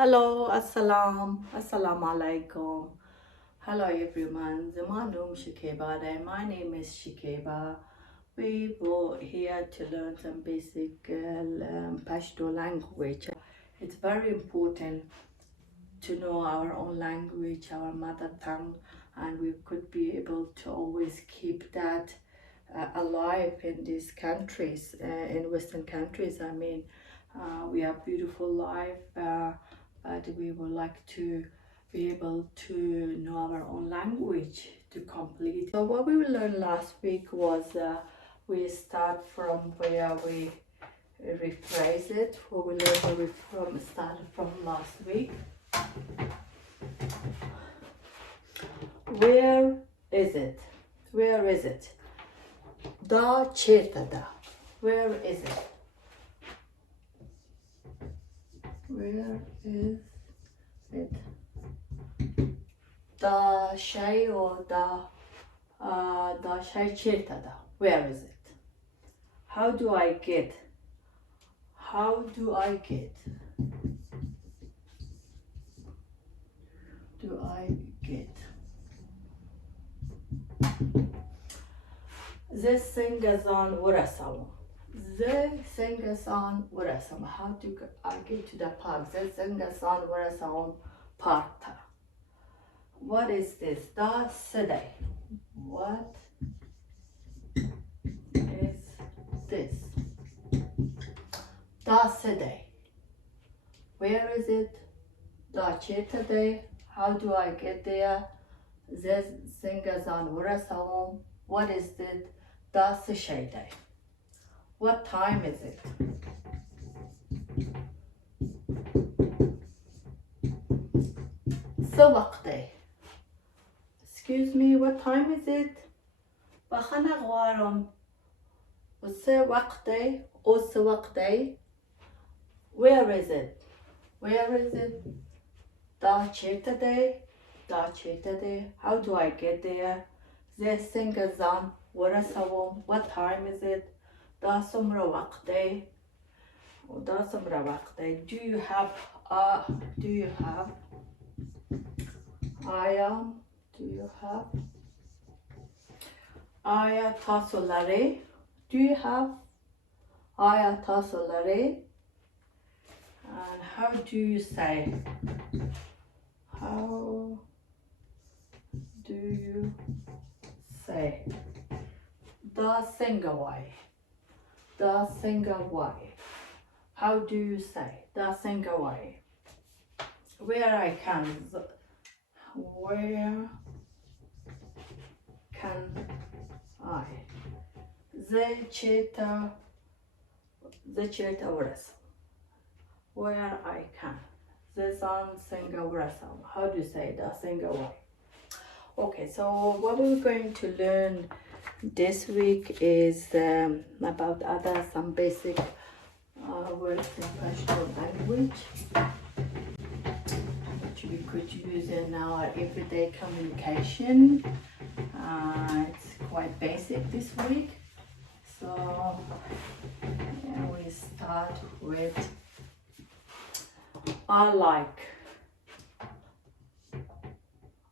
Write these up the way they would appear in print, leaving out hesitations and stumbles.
Hello, assalamu alaikum. Hello everyone, Zamanum Shekiba. My name is Shekiba. We were here to learn some basic Pashto language. It's very important to know our own language, our mother tongue, and we could be able to always keep that alive in these countries, in Western countries. I mean, we have beautiful life, but we would like to be able to know our own language to complete. So what we learned last week was we start from where we rephrase it. What we learned started from last week. Where is it? Where is it? Da chetada. Where is it? Where is it? Da shay or da shay chetada. Where is it? How do I get? How do I get? Do I get? Ze singazan ورسم. Ze singazan ورسم. How do I get to the park? Ze singazan ورسم parkta. What is this? Da sede. What is this? Da sede. Where is it? Da chetade. How do I get there? Ze singazan ورسم. What is it? Da seshayde. What time is it? Sawaqde. Excuse me, what time is it? Bakhana gwaram. Sawaqde or sawaqde. Where is it? Where is it? Da chetade. Da chetade. How do I get there? Ze singazan ورسم. What time is it? Da sumra waqde. Da sumra waqde. Do you have do you have I am? Do you have aya tasolare? Do you have aya tasolare? And how do you say? How do you say? Da singawai. Da singawai. How do you say? Da singawai. Where I can. Where can I? Ze cheta ورسم. Where I can. Ze san singa ورسم. How do you say da singawai? Okay, so what we're going to learn this week is about some basic words in Pashto language, which we could use in our everyday communication. It's quite basic this week. So we start with I like.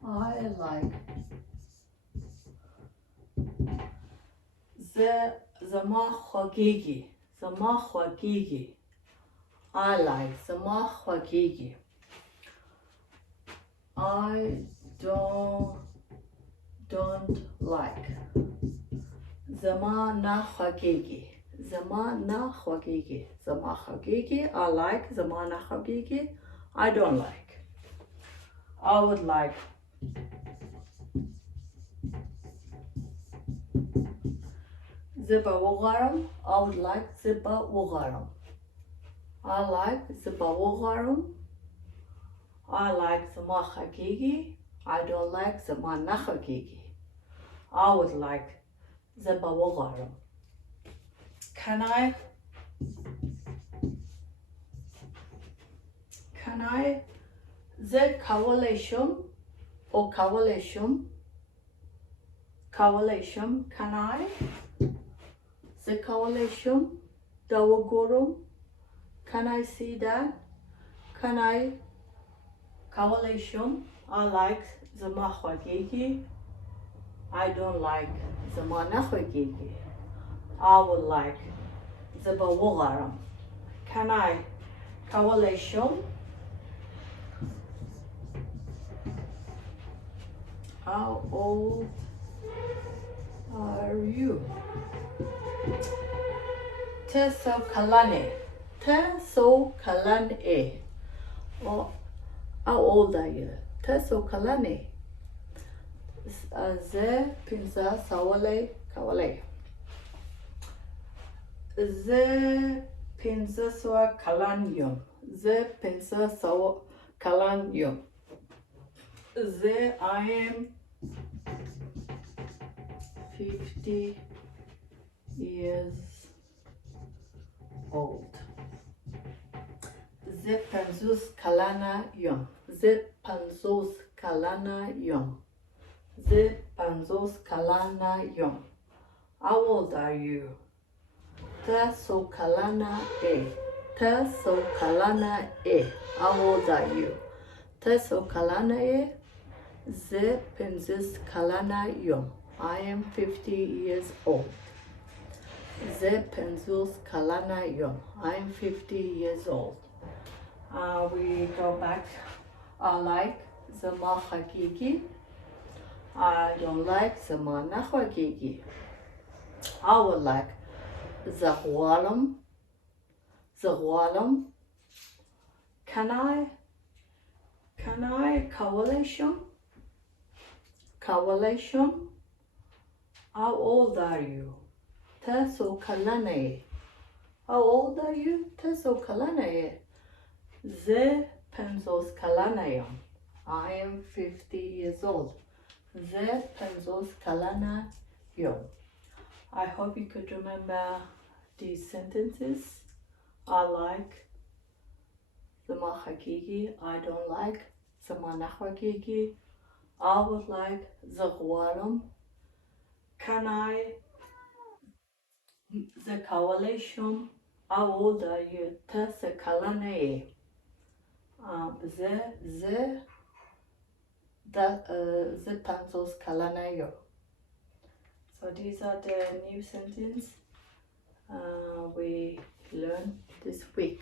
I like. Zama khwagigi. Zama khwagigi. I like. Zama khwagigi. I don't like. Zama na khwagigi. Zama na khwagigi. Zama khwagigi. I like. Zama na khwagigi. I don't like. I would like. Ziba wogaram. I would like ziba wogaram. I like ziba wogaram. I like zama khagigi. I don't like zama nakhagigi. I would like ziba wogaram. Can I ze kawaleshum or kawaleshum. Can I? The coalition, the Wagorum. Can I see that? Can I Kawaleshum, I like Zama Khwagigi. I don't like Zama Nakhwagigi. I would like Zaba Wogaram. Can I Kawaleshum? How old are you? Teso Kalane. Teso Kalane. Oh, how old are you? Teso Kalane. Ze Pinza Sawale Kawale. Ze Pinza Sawa Kalanyum. Ze Pinza Sawa Kalanyum. Ze I am 50 years old. Ze Panzus Kalana Yum. Ze Panzus Kalana Yum. Ze Panzus Kalana Yum. How old are you? Ta so Kalana E. Ta so Kalana E. How old are you? Ta so Kalana E. Ze Panzus Kalana Yum. I am 50 years old. Ze Panzus Kalana Yum. I am 50 years old. We go back. I like Zama Khagigi. I don't like Zama Nakhwagigi. I would like Zahwalam. Zahwalam. Can I Kawaleshum? Kawaleshum. How old are you? Teso Kalane. How old are you? Teso Kalane. Ze Penzos Kalanayam. I am 50 years old. Ze Penzos Kalanayam. I hope you could remember these sentences. I like Zama Khagigi. I don't like Zama Nakhwagigi. I would like Zagwalam. Can I the Kawaleshum? How old are you? Tese Kalane. Ze Panzos Kalanayo. So these are the new sentences we learned this week.